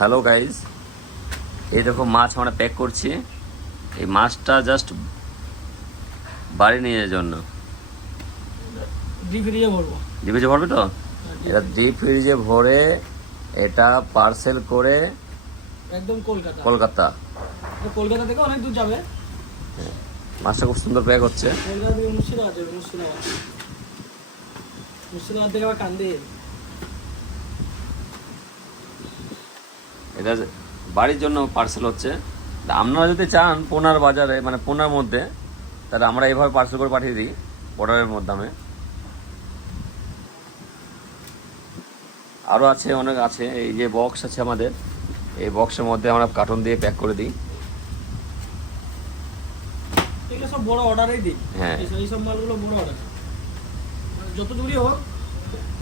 Hello guys, এই দেখো মাছ আমরা প্যাক করছি। এই মাছটা জাস্ট বাড়ি নিয়ে যাওয়ার জন্য। ডিপ ফ্রিজে ভরবো। ডিপ ফ্রিজে ভরবে তো? এটা ডিপ ফ্রিজে ভরে এটা পার্সেল করে একদম কলকাতা। কলকাতা কলকাতা থেকে অনেক দূর যাবে। মাছটা খুব সুন্দর প্যাক হচ্ছে। কলকাতা থেকে মুর্শিদাবাদ যাবে। মুর্শিদাবাদ থেকে আবার কান্দে। এটা বাড়ির জন্য পার্সেল হচ্ছে। আপনারা যদি চান পোনার বাজারে, মানে পোনার মধ্যে, তাহলে আমরা এইভাবে পার্সেল করে পাঠিয়ে দিই অর্ডারের মাধ্যমে। আরও আছে, অনেক আছে। এই যে বক্স আছে আমাদের, এই বক্সের মধ্যে আমরা কার্টন দিয়ে প্যাক করে দিই। এগুলো সব বড় অর্ডারেই দিই। হ্যাঁ, এইসব মালগুলো বড় অর্ডার, মানে যত দূরই হোক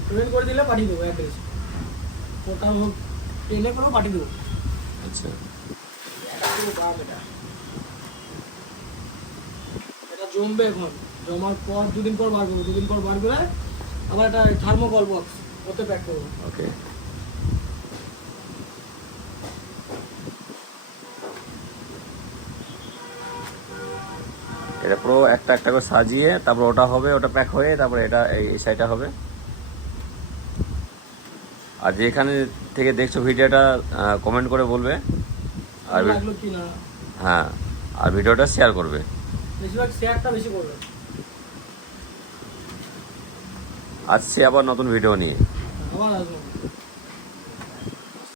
পেমেন্ট করে দিলে পাঠিয়ে দেবো অ্যাড্রেস। ওটা হোক ট্রেনে করেও পাঠিয়ে দেবো। আচ্ছা, এটা জমবে এখন। জমার পর দুদিন পর বার করবো। দুদিন পর বার করে আবার একটা থার্মোকল বক্স ওতে প্যাক করবো। ওকে। এটা পুরো একটা একটা করে সাজিয়ে তারপর ওটা হবে, ওটা প্যাক হয়ে তারপরে এটা এই সাইডটা হবে। আর যেখানে থেকে দেখছো ভিডিওটা কমেন্ট করে বলবে। আর লাগলো কি না। হ্যাঁ, আর ভিডিওটা শেয়ার করবে। বেশিরভাগ শেয়ারটা বেশি করবে। আসছে আবার নতুন ভিডিও নিয়ে। আবার আসবো।